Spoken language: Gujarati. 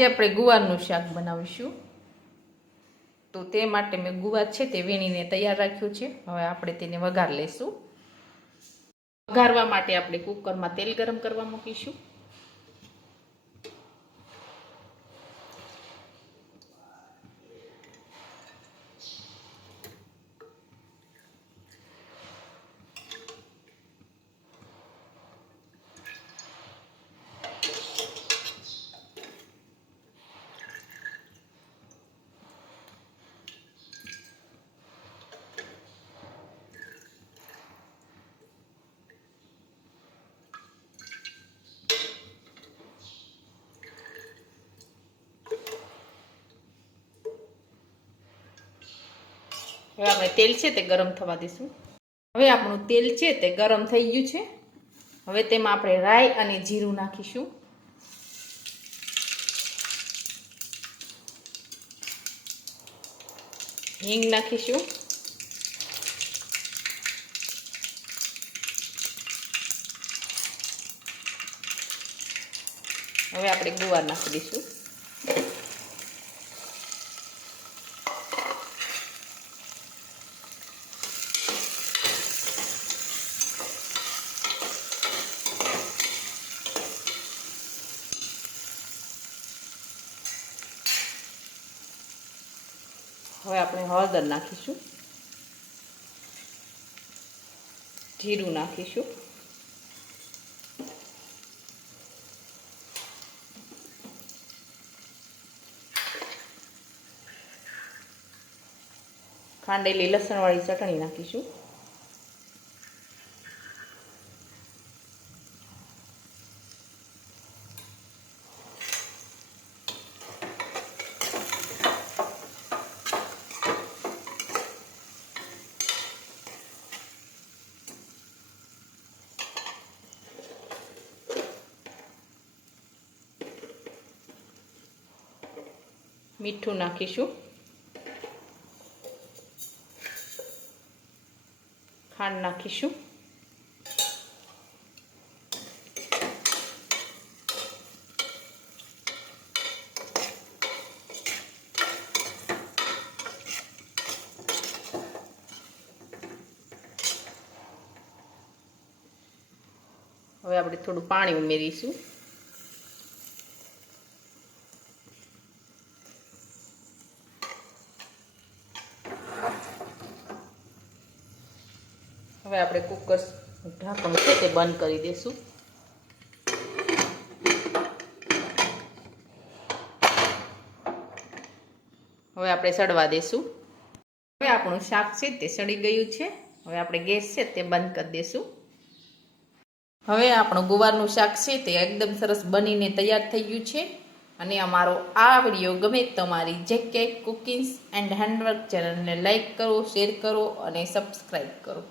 આજે આપણે ગુવારનું શાક બનાવીશું. તો તે માટે મેં ગુવાર છે તે વીણીને તૈયાર રાખ્યું છે. હવે આપણે તેને વઘાર લઈશું. વઘારવા માટે આપણે કુકરમાં તેલ ગરમ કરવા મૂકીશું. હવે આપણે તેલ છે તે ગરમ થવા દઈશું. હવે આપણું તેલ છે તે ગરમ થઈ ગયું છે. હવે તેમાં આપણે રાઈ અને જીરું નાખીશું. હિંગ નાખીશું. હવે આપણે ગુવાર નાખી દઈશું. હવે આપણે હળદર નાખીશું. જીરું નાખીશું. ખાંડેલી લસણવાળી ચટણી નાખીશું. મીઠું નાખીશું. ખાંડ નાખીશું. હવે આપણે થોડું પાણી ઉમેરીશું. હવે આપણે કુકર ઢાંકણ છે તે બંધ કરી દઈશું. હવે આપણે સડવા દઈશું. હવે આપણું શાક છે તે સડી ગયું છે. હવે આપણે ગેસ છે તે બંધ કરી દઈશું. હવે આપણું ગુવારનું શાક છે તે એકદમ સરસ બનીને તૈયાર થઈ ગયું છે. અને અમારો આ વિડીયો ગમે તમારી JK કુકિંગ્સ એન્ડ હેન્ડવર્ક ચેનલને લાઈક કરો, શેર કરો અને સબસ્ક્રાઈબ કરો.